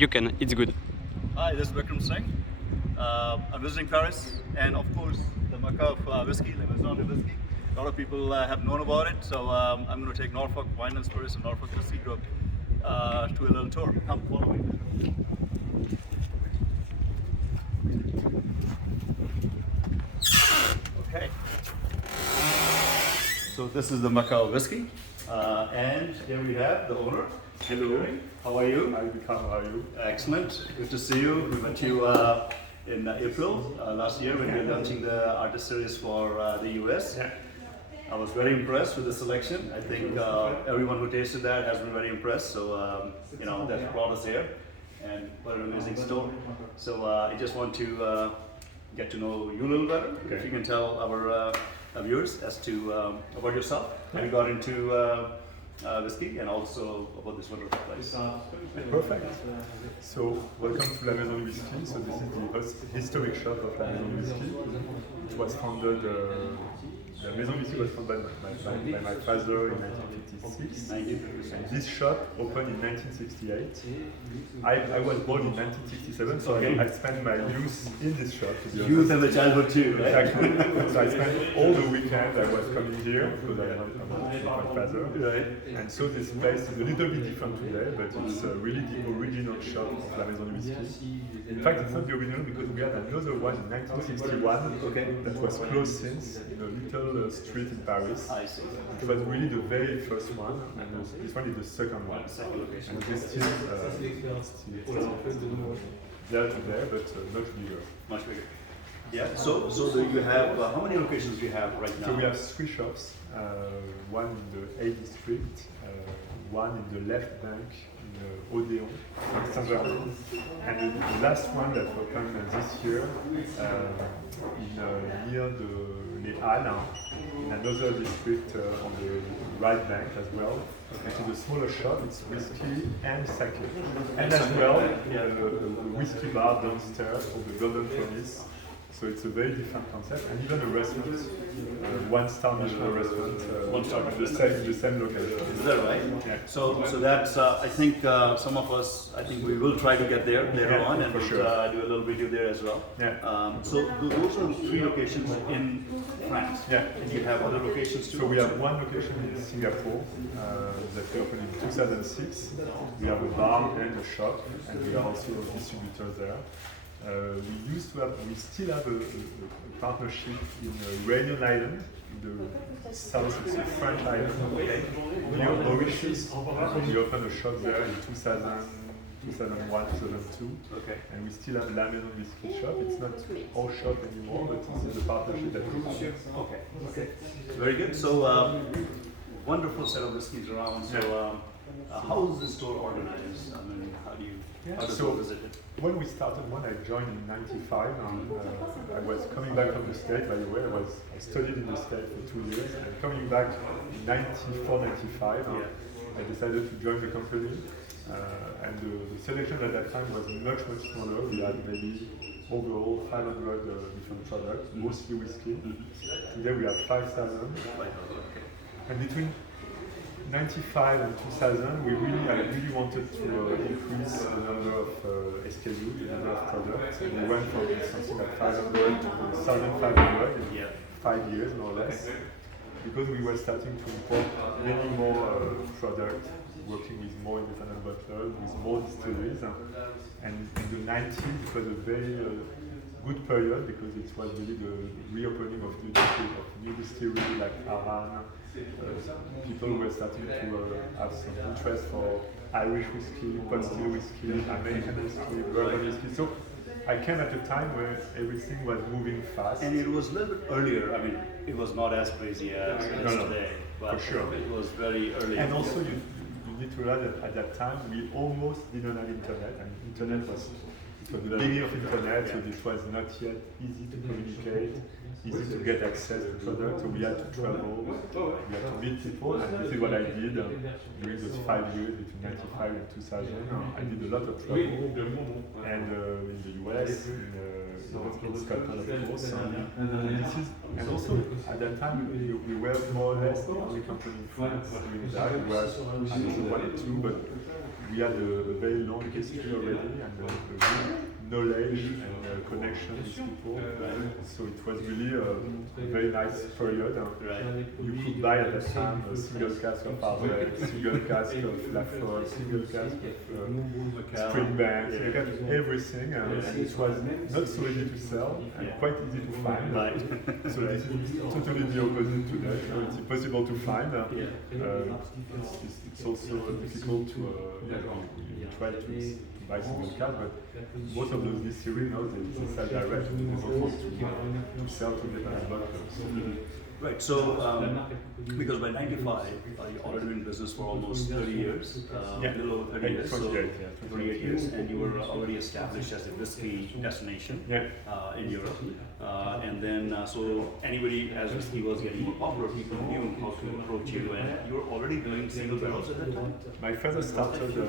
you can. It's good. Hi, this is Vikram Singh. I'm visiting Paris, and of course, the Mecca of whiskey, the Maison du Whisky. A lot of people have known about it, so I'm going to take Norfolk Wine and Spirits and Norfolk Whiskey Group to a little tour. Come follow me. Okay. So this is the Mecca of whiskey, and here we have the owner. Hello. How are you? Hi, Vikram. How are you? Excellent. Good to see you. We met you in April last year when we were launching the artist series for the US. Yeah. I was very impressed with the selection. I think everyone who tasted that has been very impressed. So that brought us here, and what an amazing store. So I just want to get to know you a little better. Okay. If you can tell our viewers as to about yourself, how you got into whiskey, and also about this wonderful place. Perfect. So, welcome to La Maison du Whisky. So, this is the historic shop of La Maison du Whisky. It was founded, La Maison du Whisky was founded by my father in 1956. And this shop opened in 1968. I was born in 1967, so I spent my youth in this shop. To be honest. Youth and the childhood too, right? Exactly. So I spent all the weekend I was coming here because I'm with my father. Right. And so this place is a little bit different today, but it's really the original shop of La Maison du Whisky. In fact, it's not the original because we had another one in 1961 that was closed since in a little street in Paris. I see. It was really the very first one, and this one is the second one. And it is still there today, but much bigger. Much bigger. Yeah. So do you have how many locations do you have right now? So we have three shops, one in the A district, one in the left bank in Odéon, Saint-Germain, and the last one that opened this year near Les Halles, in another district on the right bank as well. It is a smaller shop, it's whiskey and sake. And as well, a whiskey bar downstairs for the Golden Promise. So it's a very different concept, and even a restaurant, one-star Michelin restaurant, the same location. Is that right? Yeah. So that's I think some of us, I think we will try to get there later on, and for we'll sure. do a little video there as well. Yeah. So those are three locations in France. Yeah. And you have other locations too. So we have one location in Singapore that we opened in 2006. We have a bar and a shop, and we are also a distributor there. We still have a partnership in Réunion Island, in the south, it's a French island, near Mauritius. We opened a shop there in 2001, 2002. Okay. And we still have La Maison Whisky shop. It's not our shop anymore, but it's a partnership that we have. Okay. Okay. Very good. So wonderful set of whiskeys around. So how is the store organized? I mean, how does it visit it? When we started, when I joined in '95, I was coming back from the States, by the way. I studied in the States for 2 years, and coming back in '94, '95, I decided to join the company. And the selection at that time was much smaller. We had maybe overall 500 different products, mostly whiskey. Today we have 5,000. And between 95 and 2000, I really wanted to increase the number of SKUs, the number of products, and we went from something like 500 to 1,500 in 5 years, more or less, because we were starting to import many more products, working with more independent bottlers, with more distilleries, and in the 90s it was a very good period because it was really the reopening of new distilleries like Aran. People were starting to have some interest for Irish whiskey, pot still whiskey, American whiskey, bourbon whiskey. So I came at a time where everything was moving fast. And it was a little bit earlier. I mean, it was not as crazy as today, but for sure. It was very early. And also, you need to realize that at that time we almost didn't have internet, and internet was the beginning of internet, so it was not yet easy to communicate, easy to get access to products, so we had to travel, we had to meet people, and this is what I did during those 5 years between 95 and 2000. I did a lot of travel, and in the US, in Scotland, of course. And also, at that time, we were more or less the only company in France doing that. We were another one or two, but we had a very long history already and a good knowledge and connection with people. So it was really a very nice period. You could buy at that time a single cask of Ardbeg, single cask of Lafroy, single cask of Springbank. So you got everything, and it was not so easy to sell and quite easy to find. So this is totally the opposite today. It's impossible to find. It's also difficult to try to buy single cask, but most of those distilleries now they sell direct. They don't want to sell to different bottlers. Right, so because by 95, you're already in business for almost 30 years, a little over 30 years, 28 years, and you were already established as a whiskey destination in Europe. And then, so anybody, as whiskey was getting more popular, people knew how to approach you, and you were already doing single barrels at that time? My father started in the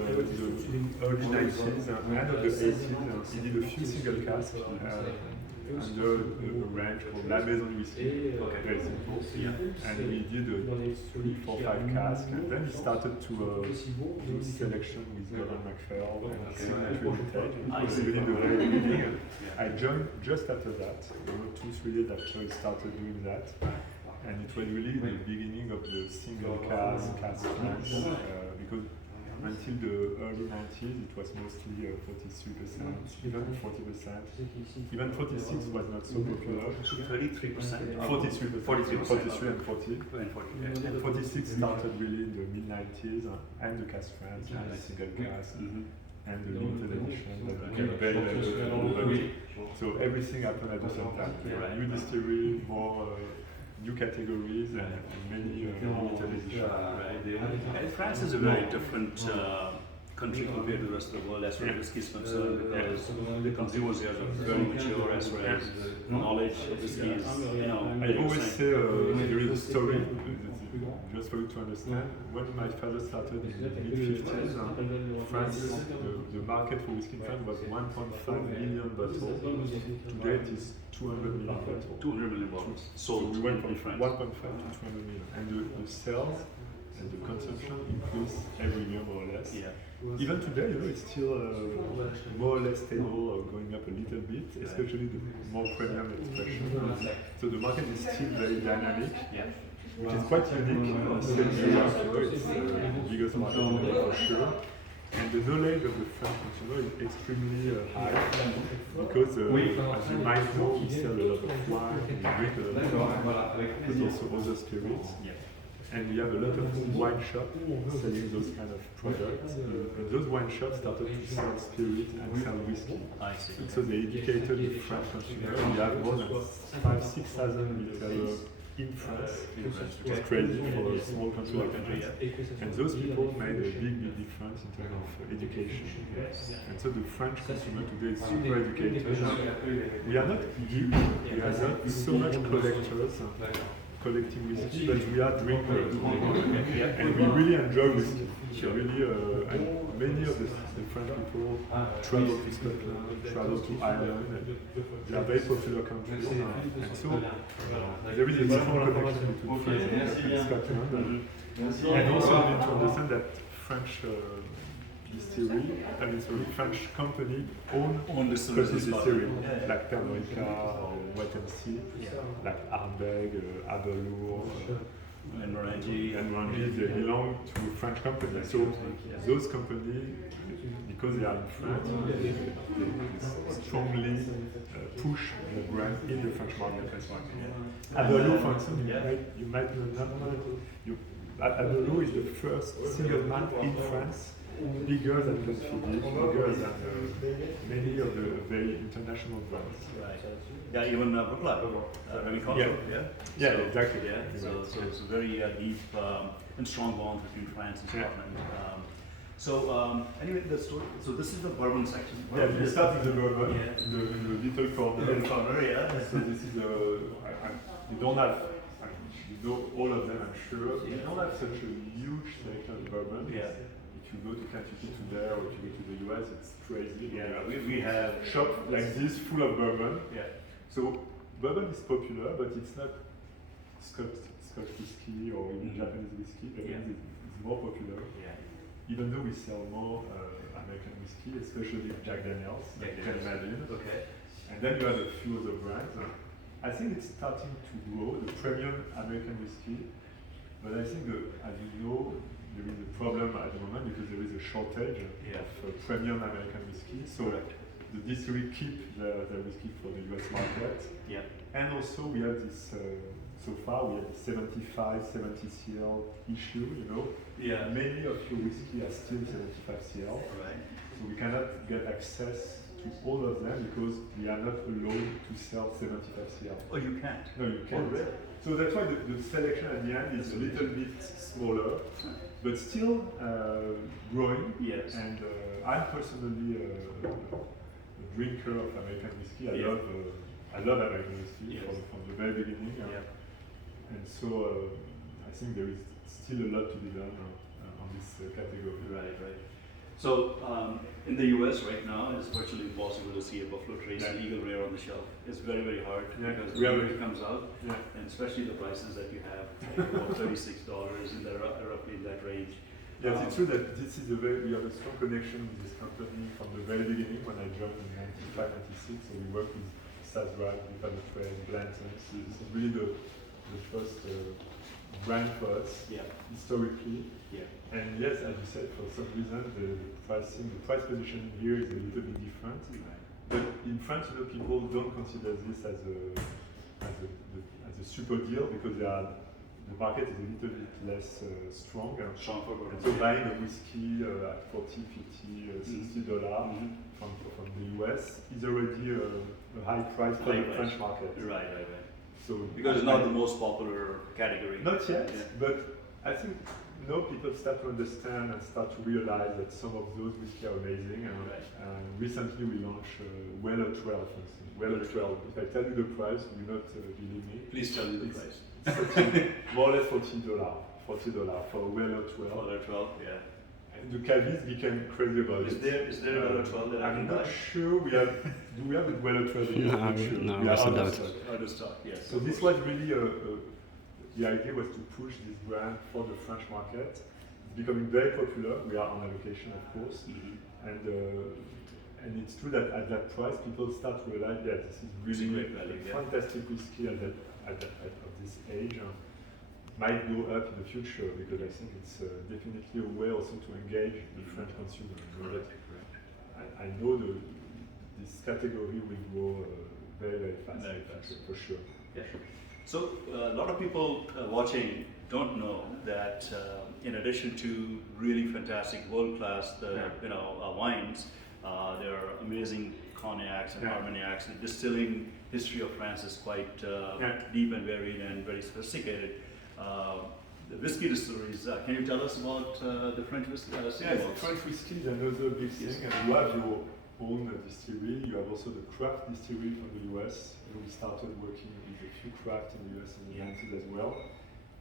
early 90s, end of the 80s, he did a few single casks. Under a range called La Maison du Whisky, very simple. And we did 3, 4, 5 casks, and then we started to do selection with Gordon MacPhail and Signature Vintage. It was really the very beginning. I joined just after that, 2-3 years after I started doing that. And it was really the beginning of the single cask France, because until the early 90s, it was mostly 43%, even 40%. Even 46 was not so popular. 33%? 43 and 40. And 46 started really in the mid-90s, and the cask France, and the single cask, and the limited edition that became very globally. So everything happened at the same time. New distillery, more new categories, and many limited editions. And France is a very different country compared to the rest of the world as far as whiskey is concerned, because the consumers here are very mature as far as knowledge of whiskey is, I always say there is a story, just for you to understand. When my father started in the mid-50s, France, the market for whiskey in France was 1.5 million bottles. Today it is 200 million bottles. 200 million bottles. So we went from 1.5 to 200 million. And the sales and the consumption increase every year more or less. Even today, it's still more or less stable, going up a little bit, especially the more premium expression. So the market is still very dynamic, which is quite unique. It's the biggest market in the world for sure. And the knowledge of the French consumer is extremely high, because as you might know, we sell a lot of wine, we drink a lot of wine, but also other spirits. And we have a lot of wine shops selling those kind of products. And those wine shops started to sell spirit and sell whiskey. So they educated the French consumer. We have more than 5,000-6,000 retailers in France, which is crazy for a small country like France. And those people made a big difference in terms of education. And so the French consumer today is super educated. We are not geeks, we are not so much collectors, collecting whiskey, but we are drinkers, and we really enjoy whiskey. Really, and many of the French people travel to Scotland, travel to Ireland. They are very popular countries, and so there is a strong connection between France and Scotland. And also you need to understand that French French company own the distillery, like Pernod Ricard or Wet & See, like Ardbeg, Aberlour, and Morangi, they belong to a French company. So those companies, because they are in France, they strongly push the brand in the French market as well. Aberlour, for instance, you might remember, Aberlour is the first single malt in France, bigger than Glenfiddich, bigger than many of the very international brands. Yeah, even Brookline, exactly. So it's a very deep and strong bond between France and Scotland. So anyway, the story. So this is the bourbon section. We start with the bourbon in the little corner. So this is you don't have. You know all of them, I'm sure. You don't have such a huge selection of bourbon. If you go to Kentucky today or if you go to the US, it's crazy. We have shops like this full of bourbon. So bourbon is popular, but it's not Scotch whiskey or even Japanese whiskey. Bourbon is more popular. even though we sell more American whiskey, especially Jack Daniels, like you can imagine. Okay. And then you have a few other brands. I think it's starting to grow, the premium American whiskey. But I think, as you know, there is a problem at the moment because there is a shortage of premium American whiskey. So the distillery keep the whiskey for the US market. Yeah. And also we have this, so far we have the 75, 70 CL issue, you know. Yeah. Many of your whiskey are still 75 CL. Right. So we cannot get access to all of them because we are not allowed to sell 75 CL. Oh, you can't? No, you can't. Oh, really? So that's why the selection at the end is a little bit smaller, but still growing. Yes. And I'm personally a drinker of American whiskey. I love American whiskey from the very beginning. And so I think there is still a lot to be done on this category. Right, right. So in the US right now, it's virtually impossible to see a Buffalo Trace legal rare on the shelf. It's very, very hard because when it comes out, and especially the prices that you have, about $36, and they're roughly in that range. Yes, it's true that this is we have a strong connection with this company from the very beginning when I joined in 95, 96. So we worked with Sazerac, Buffalo Trace, Blanton. So this is really the first brand for us historically. Yeah. And yes, as you said, for some reason the price position here is a little bit different. But in France, you know, people don't consider this as a super deal because the market is a little bit less strong. And so buying a whiskey at $40, $50, $60 from the US is already a high price for the French market. Right. So because it's not the most popular category. Not yet, but I think now people start to understand and start to realize that some of those whiskey are amazing. And recently we launched Weller 12, for instance. Weller 12. If I tell you the price, you will not believe me. Please tell me the price. More or less $40 for Weller 12. Weller 12, yeah. And the cavies became crazy about it. Is there a Weller 12 that I can buy? I'm not sure we have. Do we have a Weller 12? No, we are out of stock. Out of stock, yes. So this was really the idea was to push this brand for the French market. It's becoming very popular. We are on allocation, of course, and it's true that at that price, people start to realize that this is really great value, fantastic whiskey at this age. Might go up in the future because I think it's definitely a way also to engage the French consumer. Correct. I know this category will grow very, very fast. Very fast. For sure. Yeah. So a lot of people watching don't know that in addition to really fantastic world-class wines, there are amazing cognacs and armagnacs. The distilling history of France is quite deep and varied and very sophisticated. The whiskey distilleries, can you tell us about the French whiskey? French whiskey is another big thing, and you have your own distillery. You have also the craft distillery from the US. We started working with a few craft in the US in the 90s as well.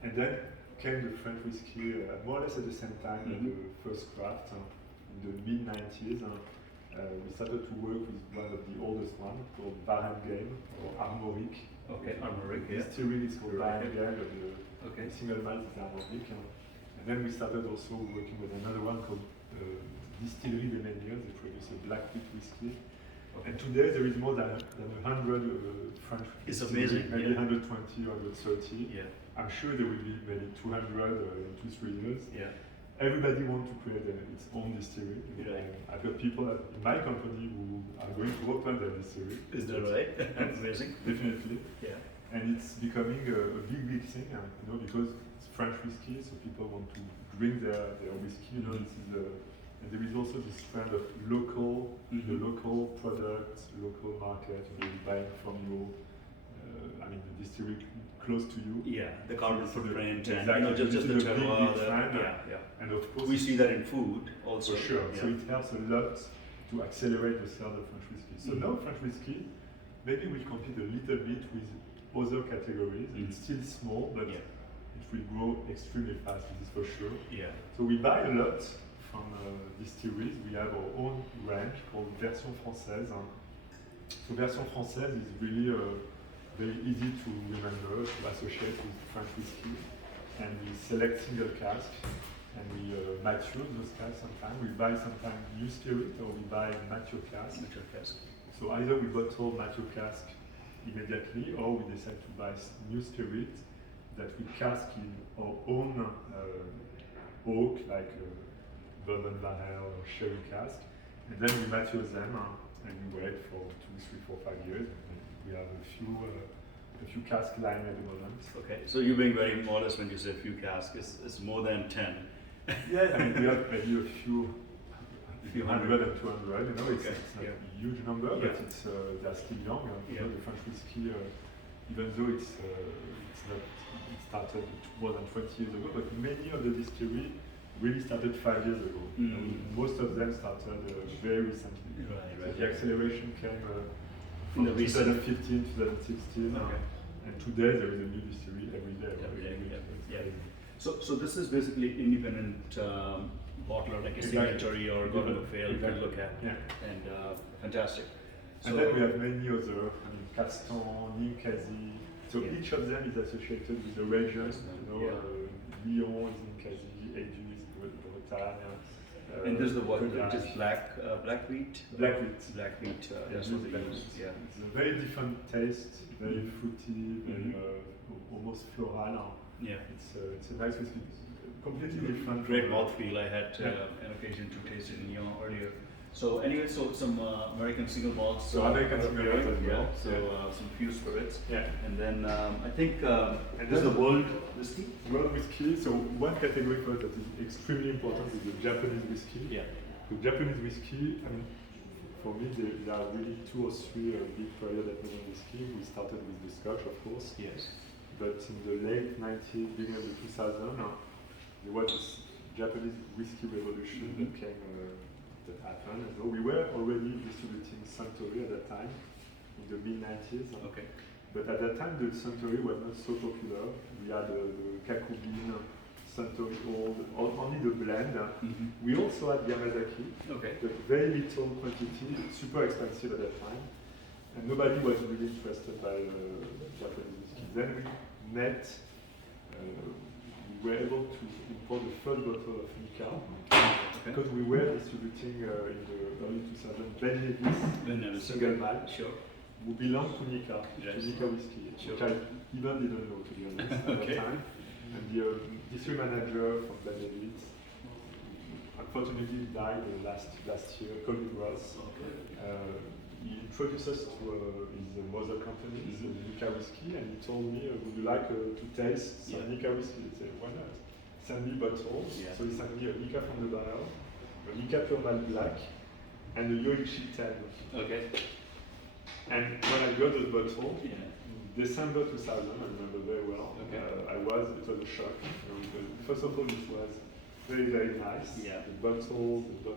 And then came the French whiskey more or less at the same time as the first craft in the mid-90s. We started to work with one of the oldest ones called Barangay or Armorique. Okay, Armorique, Distillery is called Barangay, the Okay. single malt is Armorique. And then we started also working with another one called Distillerie des Menhirs. They produce a black wheat whiskey. And today there is more than 100 French It's amazing. Maybe 120 or 130. Yeah. I'm sure there will be maybe 200 in 2-3 years. Yeah. Everybody wants to create its own distillery. Right. I've got people in my company who are going to open their distillery. Is that right? Amazing. Definitely. Yeah. And it's becoming a big thing, because it's French whiskey, so people want to drink their whiskey. This is and there is also this trend of local, the local products, local market. Buying from your, the distillery close to you. Yeah, the carbon footprint exactly. and just the terroir. Yeah. And of course, we see that in food also. For sure. Yeah. So it helps a lot to accelerate the sale of French whiskey. So now French whiskey maybe will compete a little bit with other categories. It's still small, but it will grow extremely fast. This is for sure. Yeah. So we buy a lot from distilleries. We have our own range called Version Française. So Version Française is really very easy to remember, to associate with French whiskey. And we select single cask. and we mature those casks sometimes. We buy sometimes new spirit or we buy mature cask. Mature cask. So either we bottle mature cask immediately or we decide to buy new spirit that we cask in our own oak, like bourbon barrel or sherry cask, and then we mature them and we wait for 2, 3, 4, 5 years. And we have a few cask lying at the moment. Okay, so you're being very modest when you say few casks. It's more than 10. Yeah, I mean we have maybe a few hundred and 200. You know, it's not a huge number, but it's they're still young. You know, the French whiskey, even though it started more than 20 years ago, but many of the distillery really started 5 years ago. Most of them started very recently. Right. The acceleration came in the 2015, 2016, and today there is a new distillery every day. So this is basically independent bottler, like a signatory or God of a fail you can look at. And fantastic. And then we have many other, I mean, Castan, Ninkasi. So each of them is associated with the region. You know, Lyon is Ninkasi, Aigues is Bretagne. And this is the what? Which is black wheat. Black wheat. Black wheat. That's what they use. Yeah. It's a very different taste, very fruity, very almost floral. Yeah. It's a nice whiskey. Completely different. Great mouthfeel. I had an occasion to taste it in Lyon earlier. So anyway, so some American single malts. So American single malts as well. So some few spirits. Yeah. And then I think this is the world whiskey. World whiskey. So one category for us that is extremely important is the Japanese whiskey. Yeah. The Japanese whiskey. I mean, for me, there are really 2 or 3 big players that Maison du Whisky. We started with the Scotch, of course. Yes. But in the late 90s, beginning of the 2000s, there was this Japanese whiskey revolution that came. That happened. So we were already distributing Suntory at that time, in the mid-90s. Okay. But at that time, the Suntory was not so popular. We had the Kakubin, Suntory Old, only the blend. We also had Yamazaki, but very little quantity, super expensive at that time. And nobody was really interested by Japanese whiskey. Then we met, we were able to import the first bottle of Nika. Because we were distributing in the early 2000s Ben Nevis single malt, who belonged to Nika, to Nika whiskey, which I even didn't know, to be honest, at that time. And the district manager from Ben Nevis unfortunately died last year, Colin Ross. He introduced us to his mother company, Nika whiskey, and he told me, would you like to taste some Nika whiskey? I said, why not? Send me bottles. So he sent me a Nika from the barrel, a Nika Pure Malt Black, and a Yoichi 10. Okay. And when I got those bottles, in December 2000, I remember very well, it was a shock. You know, first of all, it was very, very nice. The bottle, the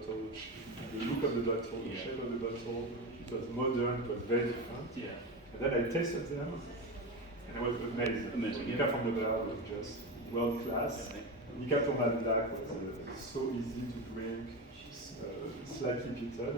look of the bottle, the shape of the bottle, it was modern, it was very different. And then I tasted them, and it was amazing. Nika from the barrel was just world class. Nika Pure Malt Black was so easy to drink, slightly bitter.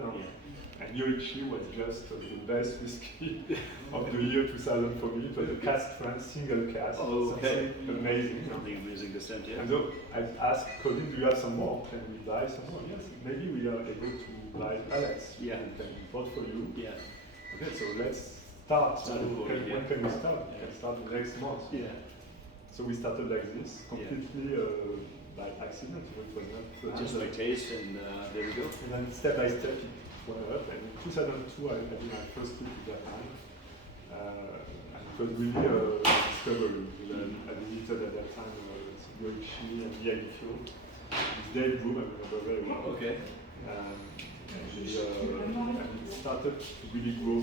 And Yoichi was just the best whiskey of the year 2000 for me. It was a cask strength, single cask. Something amazing. Something amazing to send, And so I asked Colin, do you have some more? Can we buy some more? Yes, maybe we are able to buy pallets. We can import for you. Okay, so let's start. When can we start? We can start next month. So we started like this, completely by accident. It was not just by taste, and there we go. And then step by step it went up. And in 2002, I did my first trip to Japan. And it was really a discovery. I visited at that time Yoichi and Miyagi-Kyo. With Dave Broom, I remember very well. And it started to really grow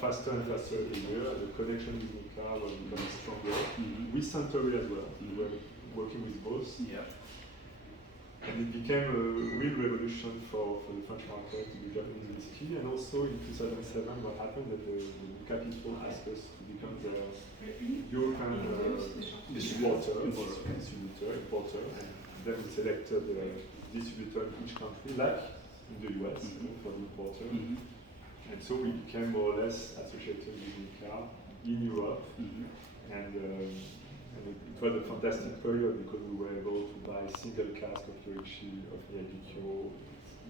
faster and faster every year. The connection with Nika was becoming stronger. With Suntory as well. We were working with both. And it became a real revolution for the French market, the Japanese whiskey. And also in 2007, what happened that the capital asked us to become the European importer. And then we selected a distributor in each country, like in the US, for the importer. And so we became more or less associated with Nika in Europe. And And it was a fantastic period because we were able to buy single cask of Yorichi, of Miyagikyo,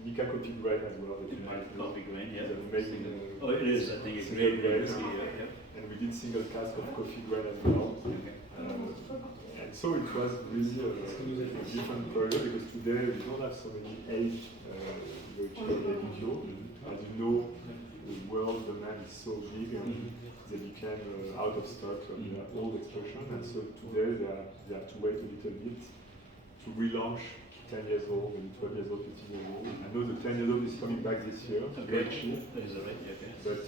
Nika coffee grain as well. That you might know. Coffee grain, yeah. It's an amazing. Oh, it is. I think it's single great grain. whiskey. Yeah. And we did single cask of coffee grain as well. Okay. And so it was really a different period because today we don't have so many aged Yorichi. As you know, the world demand is so big and they became out of stock of the old expression, and so today they have to wait a little bit to relaunch 10 years old, maybe 12 years old, 15 years old. I know the 10 years old is coming back this year, very cheap. Is that right? Okay. But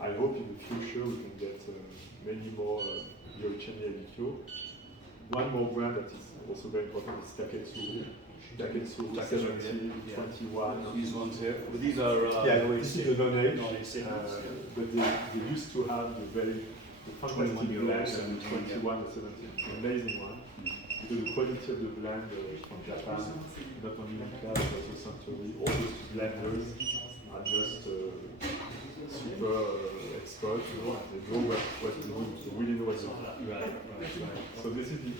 I hope in the future we can get many more Yorichi Miyagikyo. One more brand that is also very important is Taketsu. Taketsu 70, 21. These ones here. But these are this is the non-age. segments. But they used to have the fantastic blend, 21 or 17, amazing one. Because the quality of the blend from Japan, not only Nika but also Suntory, all those blenders are just super expert, you know, and they know what to do, they really know what to do. Right. So this is the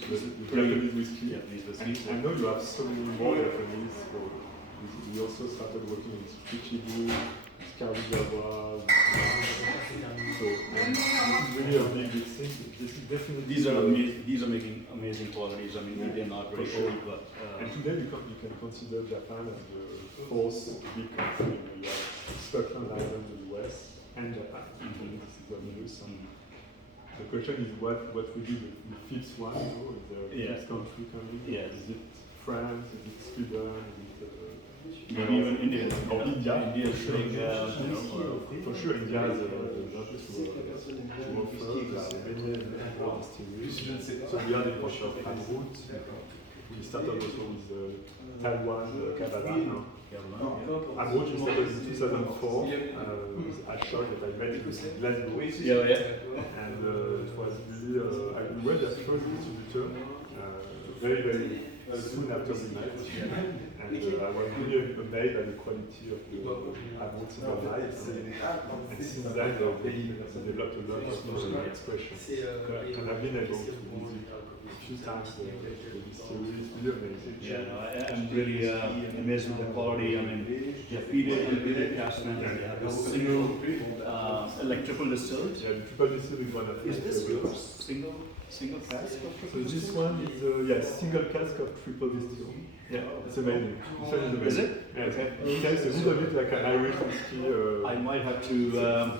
Japanese whiskey. Japanese whiskey. I know you have so many more Japanese, so we also started working with Ichibu, with Karugawa, so this is really a big thing. This is definitely These are making amazing qualities. I mean, they're not very old, but and today you can consider Japan as the fourth big country. You have Scotland, Ireland, the US, and Japan. This is what we do. The question is what we do the fifth one, you know, the fifth country coming. Yes. Is it France? Is it Sweden? Is it maybe even India. Or India? India is big. For sure, India has a lot to offer. There are many distilleries. So we are the portion of Amrut. We started also with Taiwan, Kabbalah. Amrut we started in 2004 with Ashok that I met in Glasgow. And it was really, we were their first distributor, very soon after we met. And I was really amazed by the quality of the Amrut in the light. And since then, they developed a lot of expressions. And I've been able to visit a few times the distillery. It's really amazing. Yeah, no, I'm really amazed with the quality. I mean, they have peated cask members, they have a single, triple distilled. Yeah, the triple distilled is one of the Is this yours? Single cask? So this one is single cask of triple distilled. Yeah, it's amazing. Is it? Yeah, okay. It tastes a little bit like an Irish whiskey. I might have to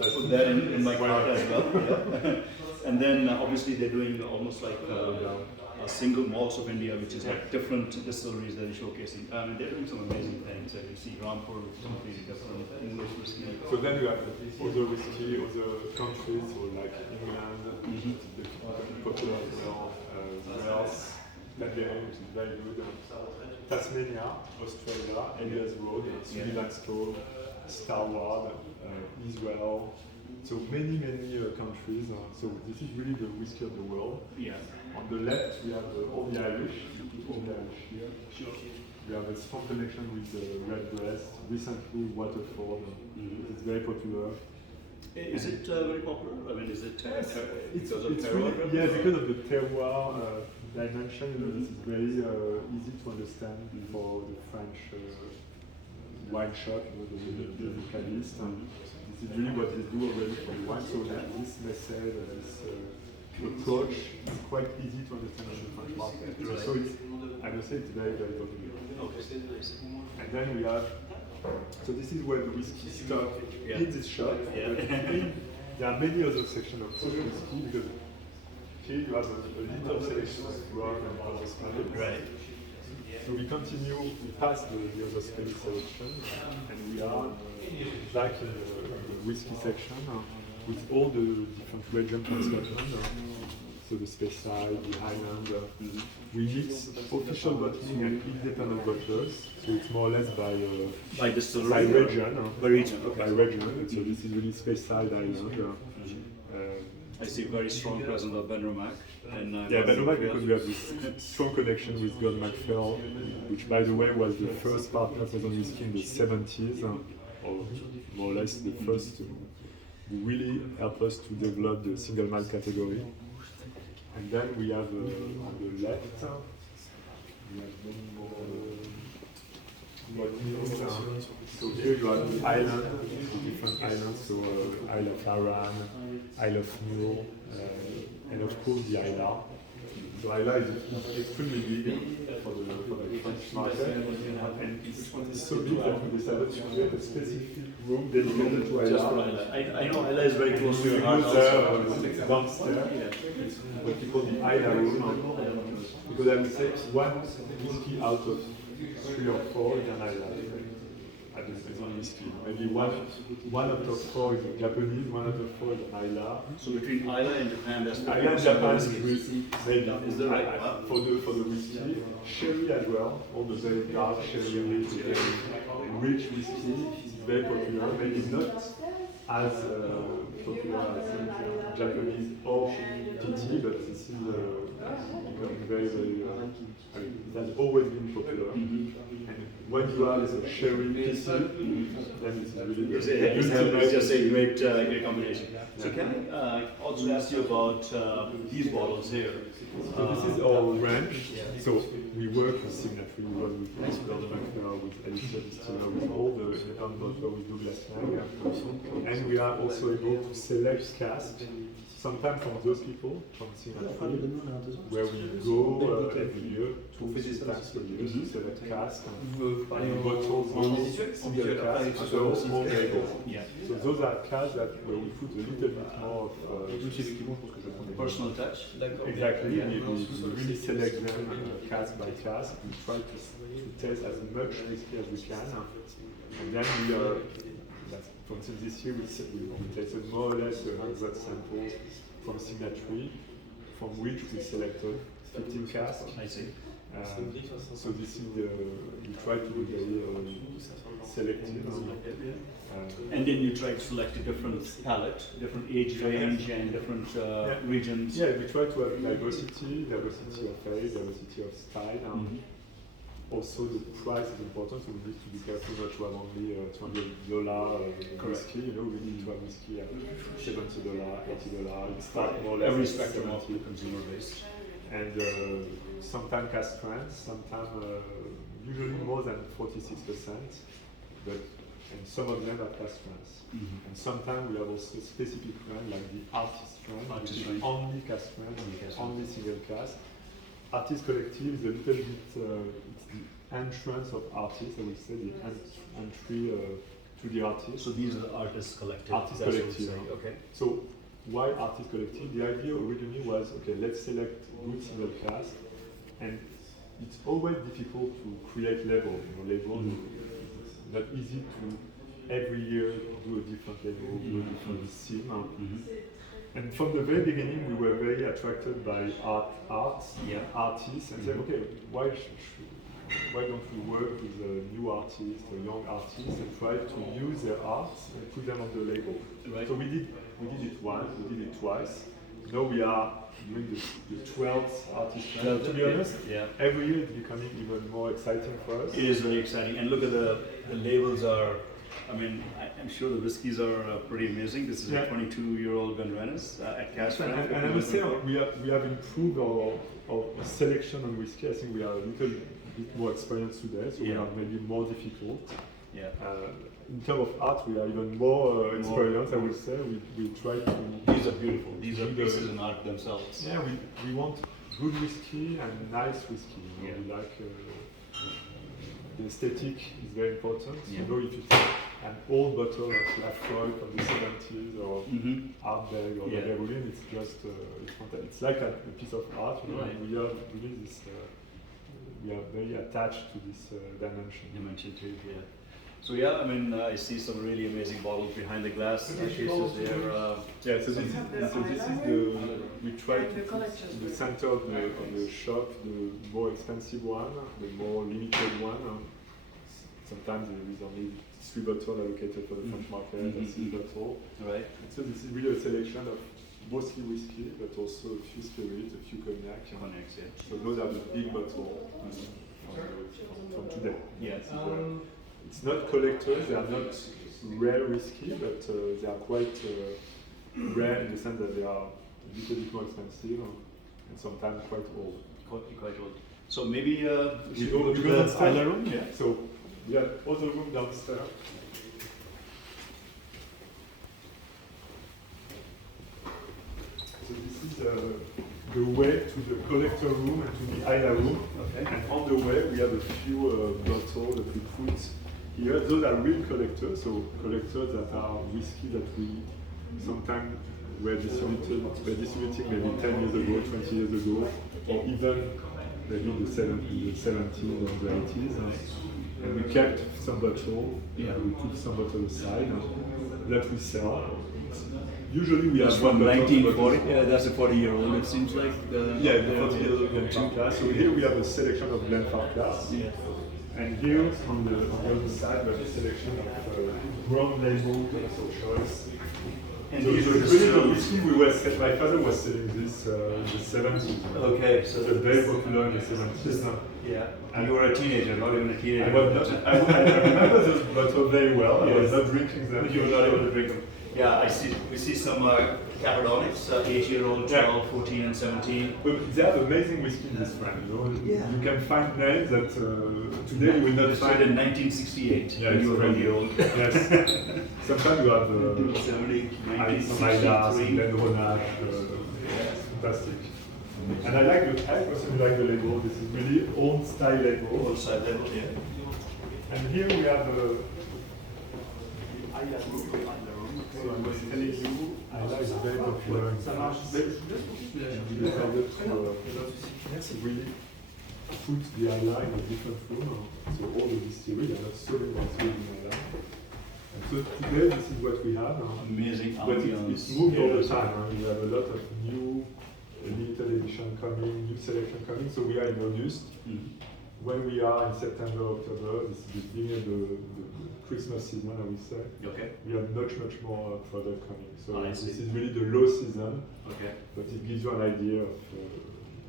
put that in my cart as well. Yeah. And then obviously they're doing almost like a single malts of India, which is like different distilleries that they're showcasing. They're doing some amazing things. You see Rampur, which is completely different English whiskey. So then you have other whiskey, other countries, so like England, popular as well, Wales, Liberia, which is very good. Tasmania, Australia, Elias Road, Switzerland, Starward, Israel. So many countries. So this is really the whiskey of the world. Yeah. On the left, we have all the Irish. All the Irish here. Sure. We have a strong connection with Redbreast. Recently, Waterford. It's very popular. Is it very popular? I mean, is it because of it's terroir? really, yeah, because of the terroir dimension. This is very easy to understand for the French wine shop, the localist. This is really what they do already for the wine. So this message, this approach is quite easy to understand in the French market. Right. So I must say it's very popular. Okay. And then we have. So this is where the whiskey stock in this shop. Yeah. There are many other sections of whiskey because here you have a little selection of rum and other spirits. Right. So we continue, we pass the other spirit selection, and we are back in the whiskey section with all the different regions from Scotland. So the Speyside, the Highland. We mix official bottling and independent bottlers. So it's more or less by distillery. by region. By region. Okay. By region. So this is really Speyside Island. I see a very strong presence of Benramac. Yeah, Benramac because we have this strong connection with Gordon MacPhail, which by the way was the first partner for Maison du Whisky in the 70s, or more or less the first who really helped us to develop the single malt category. And then we have on the left, we have many more bottles. So here you have the island, different islands, so Isle of Arran, Isle of Muir, and of course the Isla. So Isla is extremely big for the French market, and it's so big that we decided to create a specific room dedicated to Isla. I know Isla is very close to your heart. It's downstairs. It's what we call the Isla room, because I would say one whiskey out of 3 or 4 is an Isla. At the Maison du Whisky. Maybe one out of 4 is Japanese, 1 out of 4 is an Isla. So between Isla and Japan, there's Isla and Japan is maybe is the right for the whiskey. Sherry as well, all the very dark sherry, very rich whiskey is very popular. Maybe not as popular as Japanese or TT, but this is becoming very, I mean, it has always been popular. And when you have a sherry TT, then it's really good. It's just a great combination. So can I also ask you about these bottles here? So this is our range. So we work with Signatory, we work with with Alicia Distiller, with all the independent bottlers, with Douglas Lang, and we are also able to select casks. Sometimes from those people from Signatory, where we go every year, 2 times per year, to select casks and bottles, single casks, and they're all small labels. So those are casks that where we put a little bit more of Personal touch. exactly. We really select them cask by cask. We try to taste as much whiskey as we can, and then we are. For instance, this year we tasted more or less 100 samples from Signatory, from which we selected 15 casks. I see. So this is we try to be very selective. And then you try to select a different palette, different age range, and different regions. Yeah, we try to have diversity of age, diversity of style. Also, the price is important, so we need to be careful not to have only $200 whiskey. You know, we need to have whiskey at $70, $80. It starts more or less Every spectrum of the consumer base. And sometimes cask strength, sometimes usually more than 46%, and some of them are cask strength. And sometimes we have also specific brand like the Artist strength, which is only cask strength, only single cask. Artist Collective is a little bit it's the entrance of artists, I would say, the entry to the artist. So these are Artist Collective. Artist Collective. Okay. So why Artist Collective? The idea originally was, okay, let's select good single cask, and it's always difficult to create labels. You know, labels it's not easy to every year do a different label, do a different theme. And from the very beginning, we were very attracted by artists, and said, okay, why don't we work with new artists, young artists, and try to use their art and put them on the label? Right. So we did it once, we did it twice. Now we are doing the 12th artist. To be honest, every year it's becoming even more exciting for us. It is very exciting, and look at the labels are. I mean, I'm sure the whiskies are pretty amazing. This is a 22-year-old Glenrennes at cask strength. And I would say we have improved our selection on whiskey. I think we are a little bit more experienced today, so we are maybe more difficult. In terms of art, we are even more experienced. I would say we try to. These are beautiful. These are pieces in art themselves. Yeah, we want good whiskey and nice whiskey. You know, we like. The aesthetic is very important. You know, if you take an old bottle of Lafroy from the 70s or Ardbeg or Lagavulin, it's just it's like a piece of art. You know, and we are really this. We are very attached to this dimension too. Yeah. So I mean, I see some really amazing bottles behind the glass cases there. So this is we try to put in the center of the shop the more expensive one, the more limited one. Sometimes there is only 3 bottles allocated for the French market, and 6 bottles. Right. And so this is really a selection of mostly whiskey, but also a few spirits, a few cognac. Cognacs, So those are the big bottles from today. It's not collectors, they are not rare whiskey, but they are quite rare in the sense that they are a little bit more expensive. and sometimes quite old. Quite old. So maybe We go go to the downstairs. Isla room. Yeah. So we have other room downstairs. So this is the way to the collector room and to the Isla room. Okay. And on the way we have a few bottles that we put here. Those are real collectors, so collectors that are whiskey that we sometimes were distributing maybe 10 years ago, 20 years ago, or even maybe in the 70s or the 80s. And we kept some bottle, we put some bottle aside that we sell. Usually we That's have from one bottle, 1940. but Yeah, that's a 40-year-old. It seems like the yeah, the 40-year-old Glenfarclas class. So here we have a selection of Glenfarclas. Yeah. And here on the other side we have a selection of brown label choice. And So these were really the distilled. whiskey my father was selling this in the 70s. Okay, so So very popular in the 70s. yeah. And you were a teenager, not even a teenager. I was not, I remember those bottles very well. I was Yes. not drinking them. You were not able to drink them. Yeah, I see. We see some Cappadonics, 8-year-old, 12, 14, and 17. But they have amazing whiskey in this brand, you know. Yeah. You can find names that today you will not Started find. in 1968. Yeah, when it's you were crazy. 20-year-old. Yes. Sometimes you have 70, some Idas, 1963. then Grenache, fantastic. And I personally like the label. This is really old style label. Old style level, yeah. And here we have the Isla room. So I was telling you, Isla is very popular in France. We decided to really put the Isla in a different room. So all the distilleries are not selling what's in Isla. And so today this is what we have. Amazing But ambiance. it's moved all the time. We have a lot of new limited edition coming, new selection coming. So we are in August. When we are in September, October, this is the beginning of the Christmas season, I would say. Okay. We have much more product coming. So I this see. is really the low season, Okay. but it gives you an idea of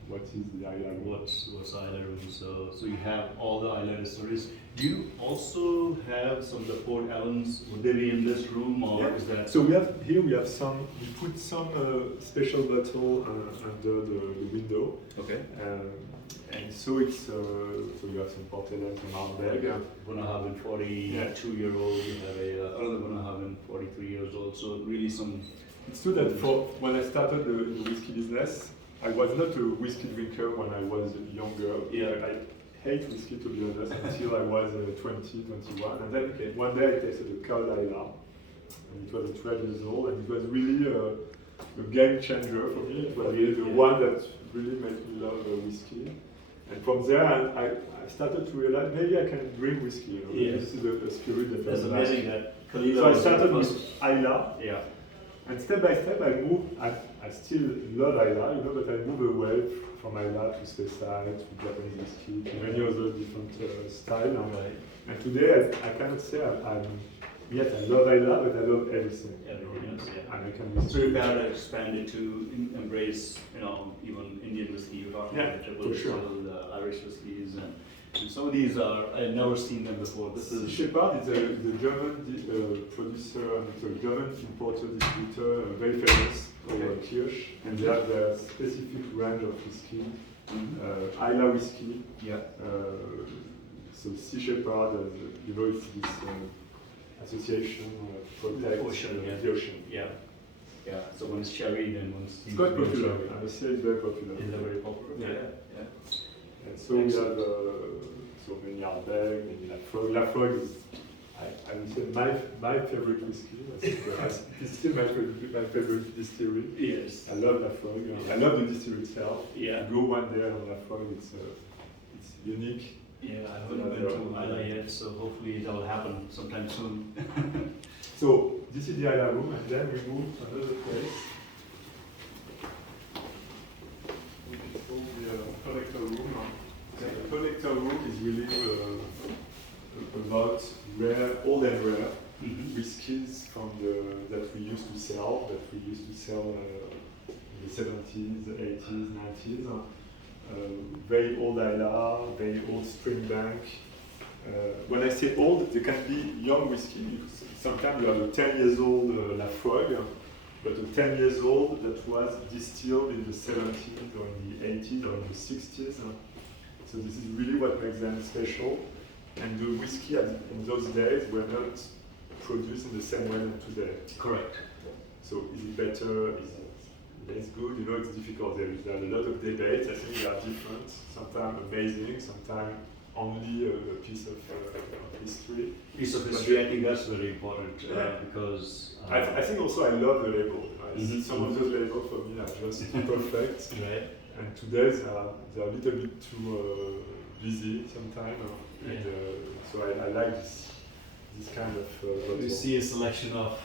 what is the Isla room. What's Isla room? So you have all the Isla distilleries. Do you also have some of the Port Ellens? Would they be in this room, or Yeah. is that? So we have some. We put some special bottle under the window. Okay. And so it's so you have some Port Ellen, some Ardbeg. Bunnahabhain, 42-year-old. You have another Bunnahabhain, 43 years old. So really some. It's true that when I started the whiskey business, I was not a whiskey drinker when I was younger. Yeah. I hate whiskey, to be honest, until I was 20, 21. And then one day I tasted a Cold Isla, and it was 12 years old, and it was really a game changer for me. It was really the one that really made me love whiskey. And from there, I started to realize maybe I can drink whiskey. You know? Yes. This is a spirit that That's I amazing like. that Kalila. So I was started the with first- Isla. Yeah. And step by step, I moved. I still love Isla, you know, but I moved away from Isla to Speyside, to Japanese whiskey, to many other different styles. Right. And today, I cannot say yes, I love Isla, but I love everything. Everything else, yeah. American So whiskey. you've got to expand it to embrace, even Indian whiskey. You're talking Yeah, about triple for sure. distilled, Irish whiskeys, and some of these are I've never seen them before. This is Shepard is a German producer, it's a German importer distributor, very famous, called Kirsch, and they have their specific range of whiskey, Isla whiskey. yeah. So Sea Shepherd, it's this association protects Ocean, yeah. the ocean. Yeah, yeah. So one's cherry, then one's. It's quite popular. I must say it's very popular. Is that very popular? Yeah. Yeah. And so we have so many Ardbeg, many Lafroig. Lafroig is, I would say, my favorite whiskey. It's still my favorite distillery. Yes. I love Lafroig. I love the distillery itself. Yeah. Go one day on Lafroig. It's unique. Yeah, I haven't been to Isla yet, so hopefully that will happen sometime soon. So this is the Isla room, and then we move to another place, which is called the collector room. The collector room is really about old and rare whiskies that we used to sell, in the 70s, 80s, 90s. Very old Isla, very old Springbank. When I say old, they can be young whiskey. Sometimes you have a 10 years old Lafroig, but a 10 years old that was distilled in the 70s or in the 80s or in the 60s. So this is really what makes them special. And the whiskey in those days were not produced in the same way than today. Correct. So is it better? Is it less good? You know, it's difficult. There are a lot of debates. I think they are different. Sometimes amazing, sometimes only a piece of history. Piece of history, I think that's very important because... I think also I love the label. Some of those labels for me are just perfect. Right. And today they are a little bit too busy sometimes. And so I like this kind of we see a selection of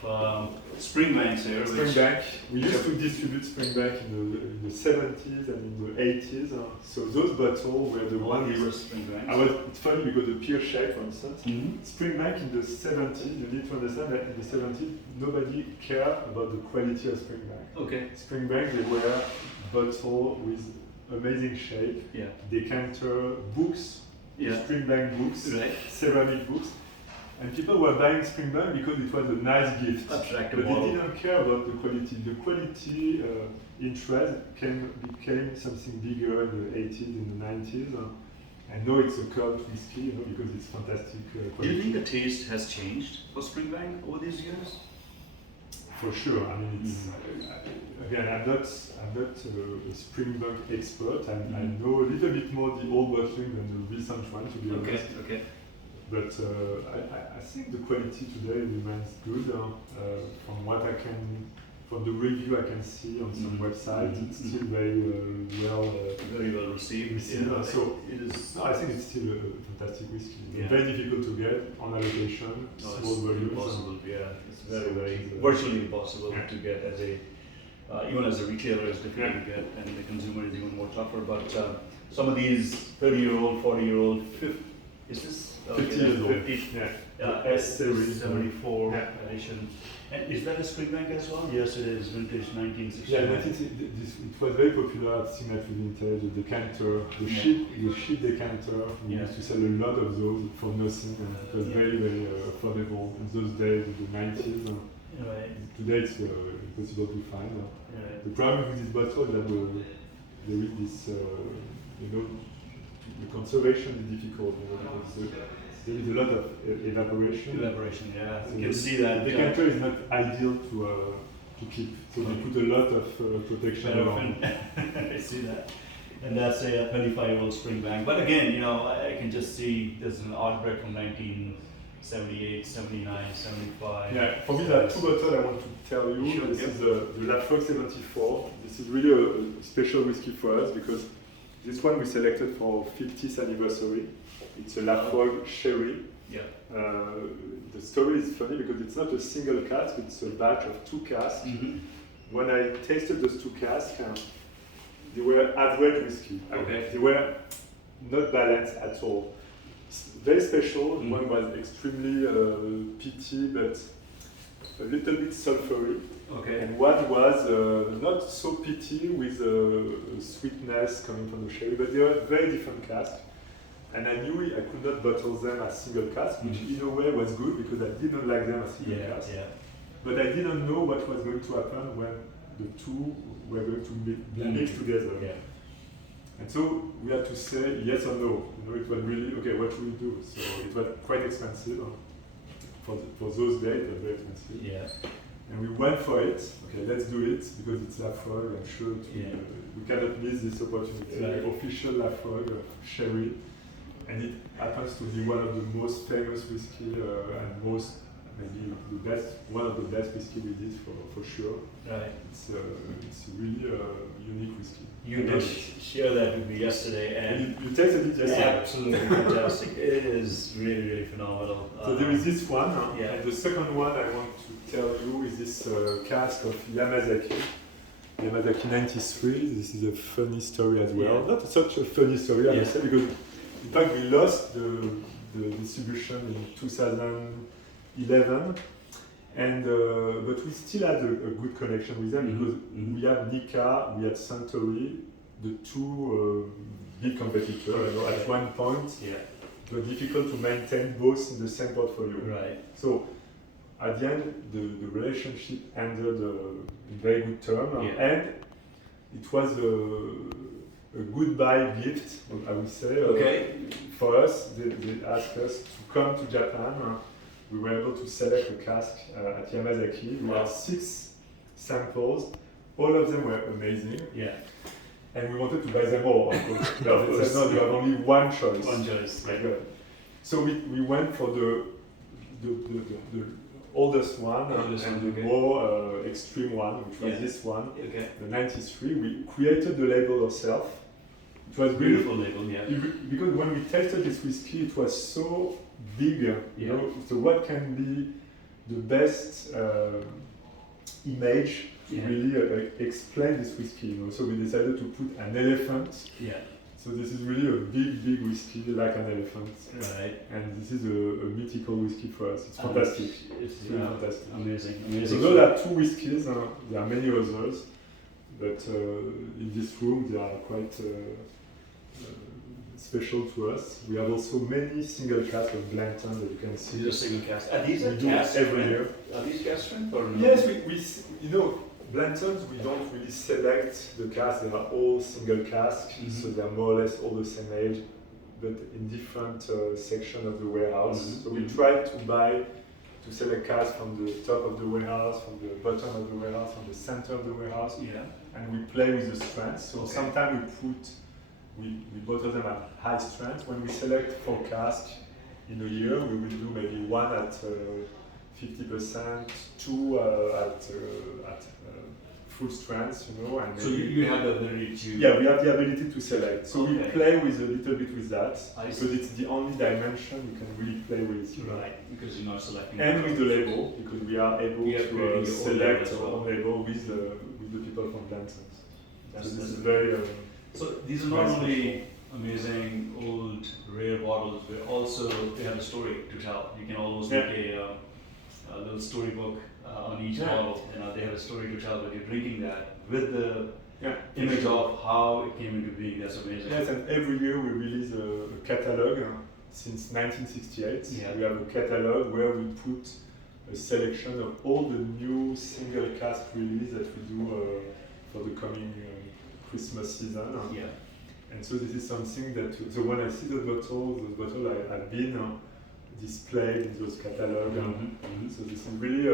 Springbanks here. Springbank. We used to distribute Springbank in the 70s and in the 80s. So those bottles were the ones. It's funny because the pear shape, for instance, Springbank in the 70s. You need to understand that in the 70s nobody cared about the quality of Springbank. Okay. Springbank, they were bottles with amazing shape, decanter, books, Springbank books, ceramic books. And people were buying Springbank because it was a nice gift. Attractive. But they didn't care about the quality. The quality interest became something bigger in the 80s, in the 90s. And now it's a cult whiskey, you know, because it's fantastic quality. Do you think the taste has changed for Springbank over these years? For sure. I mean, it's, again, I'm not a Springbank expert. I know a little bit more the old bottling than the recent one, to be honest. Okay. But I think the quality today remains good. From the review I can see on some websites, it's still very well received. So it is. No, I think it's still a fantastic whiskey. Very difficult to get on allocation, small volumes. Impossible. It's very virtually impossible to get as a even as a retailer. It's difficult to get, and the consumer is even more tougher. But some of these 30-year-old, 40-year-old, is this? 50 years old. 50, S-Series 74 edition. And is that a Springbank as well? Yes, it is. Vintage 1960. Yeah, it was very popular at Signature Vintage. The decanter, the sheep decanter. We used to sell a lot of those for nothing, and it was very affordable in those days, in the 90s. Today it's impossible to find. The problem with this bottle is that there is this, the conservation is difficult, because there is a lot of evaporation. So you can see that. The decanter is not ideal to keep, so they put a lot of protection around. I see that. And that's a 35-year-old Springbank. But again, I can just see there's an outbreak from 1978, 79, 75. Yeah, for me there are two bottles I want to tell you. Sure, this is the Lafroig 74. This is really a special whiskey for us because this one we selected for 50th anniversary. It's a Lafroig sherry. The story is funny because it's not a single cask, it's a batch of 2 casks. When I tasted those 2 casks, they were average whiskey. They were not balanced at all. Very special. One was extremely peaty, but a little bit sulfury. And one was not so peaty with sweetness coming from the sherry, but they were very different casks. And I knew I could not bottle them as single casks, which in a way was good because I didn't like them as single casks. But I didn't know what was going to happen when the two were going to be mixed together. And so we had to say yes or no. It was really, okay, what should we do? So it was quite expensive. For those days, it was very expensive. And we went for it. Okay, let's do it because it's Lafroig. I'm sure we cannot miss this opportunity. Official Lafroig sherry. And it happens to be one of the most famous whiskey and maybe one of the best whiskey we did for sure. It's really a unique whiskey. You did share that with me yesterday, and you tasted it yesterday. Absolutely fantastic. It is really phenomenal. So there is this one, and the second one I want to tell you is this cask of Yamazaki 93. This is a funny story as well. Not such a funny story, I must say, because in fact we lost the distribution in 2011, and but we still had a good connection with them because we had Nika, we had Suntory, the two big competitors. At one point, it was difficult to maintain both in the same portfolio. So at the end, the relationship ended in very good term, Yeah. and it was a goodbye gift, I would say. Okay. For us, they asked us to come to Japan. We were able to select a cask at Yamazaki. We Wow. had 6 samples. All of them were amazing. Yeah. And we wanted to buy them all, of course. But Of they course. said, no, you have only one choice. One choice. My Yeah. God. So we went for the oldest one Oldest and one, the okay. more extreme one, which was Yeah. this one, Okay. the 93. We created the label ourselves. It was really Beautiful label. Yeah. because when we tasted this whiskey, it was so big. You Yeah. know, so what can be the best image to Yeah. really explain this whiskey? You know, so we decided to put an elephant. Yeah. So this is really a big whiskey, like an elephant. Right. And this is a mythical whiskey for us. It's fantastic. It's really fantastic. amazing. So Amazing. those are 2 whiskies. There are many others, but in this room they are quite special to us. We have also many single casks of Blanton that you can see. These are single casks. Are these We do casks every year. Are these cask strength or no? Yes, you know, Blantons, we don't really select the casks, they are all single casks, so they are more or less all the same age, but in different sections of the warehouse. So we try to select casks from the top of the warehouse, from the bottom of the warehouse, from the center of the warehouse, Yeah. and we play with the strengths. So Okay. sometimes we bottle them at high strength. When we select 4 casks in a year, we will do maybe 1 at 50%, 2 at full strength, you know. And So maybe you have the ability to. yeah, we have the ability to select. So we Okay. play with a little bit with that I because see. it's the only dimension we can really play with. You know. Right, because you're not selecting. And with the label, because we are able You are to creating your own select label as our well. own label with the people from Blantons. So this That's is very. So these are not Very only amazing old rare bottles, but also they have a story to tell. You can almost Yeah. make a little storybook on each Yeah. bottle. You know, they have a story to tell when you're drinking that with the Yeah. image of how it came into being. That's amazing. Yes, and every year we release a catalog. Since 1968, Yeah. we have a catalog where we put a selection of all the new single cask release that we do for the coming Christmas season. Yeah. And so this is something that, so when I see those bottles have been displayed in those catalogs. So this is really,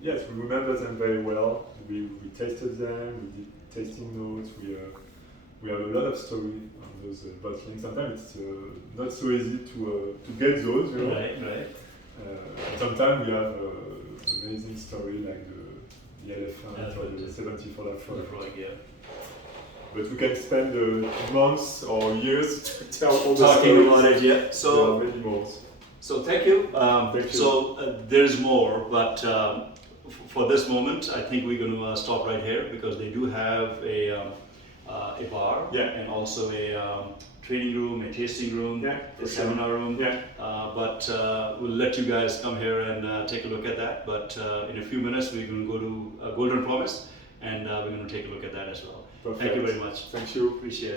yes, we remember them very well. We tasted them, we did tasting notes, we have a lot of story on those bottling. Sometimes it's not so easy to get those, you know. Right. Sometimes we have amazing story like the elephant or Elephant. the 74 For the Frog. frog, yeah. But we can spend months or years to tell all the Talking stories. about it, yeah. There are So, many more. so thank you. Thank you. So there's more, but for this moment, I think we're going to stop right here because they do have a bar, Yeah. and also a training room, a tasting room, Yeah, a for sure. seminar room. Yeah. But we'll let you guys come here and take a look at that. But in a few minutes, we're going to go to Golden Promise, and we're going to take a look at that as well. Perfect. Thank you very much. Thank you. Appreciate it.